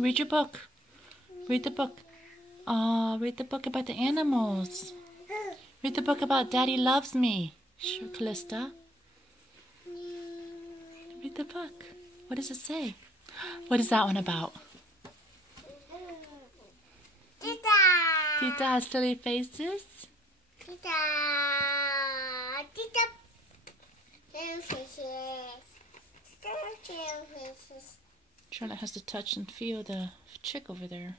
Read your book. Read the book. Read the book about the animals. Read the book about Daddy Loves Me. Sure, Callista. Read the book. What does it say? What is that one about? Tita has silly faces. Tita faces. Charlotte has to touch and feel the chick over there.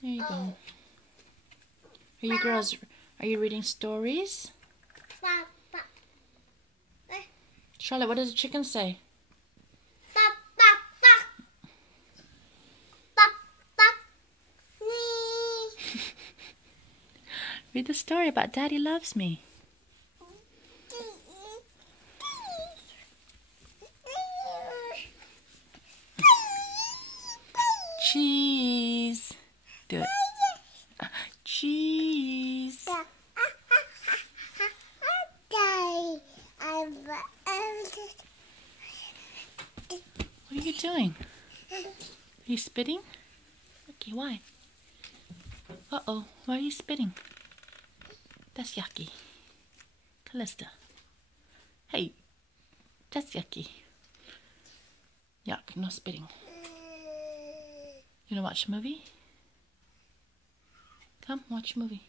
There you go. Are you girls, are you reading stories? Charlotte, what does the chicken say? Read the story about Daddy Loves Me. Cheese. Do it. Cheese. What are you doing? Are you spitting? Okay, why? Uh-oh, why are you spitting? That's yucky. Callista. Hey, that's yucky. Yuck, no spitting. You wanna watch a movie? Come, watch a movie.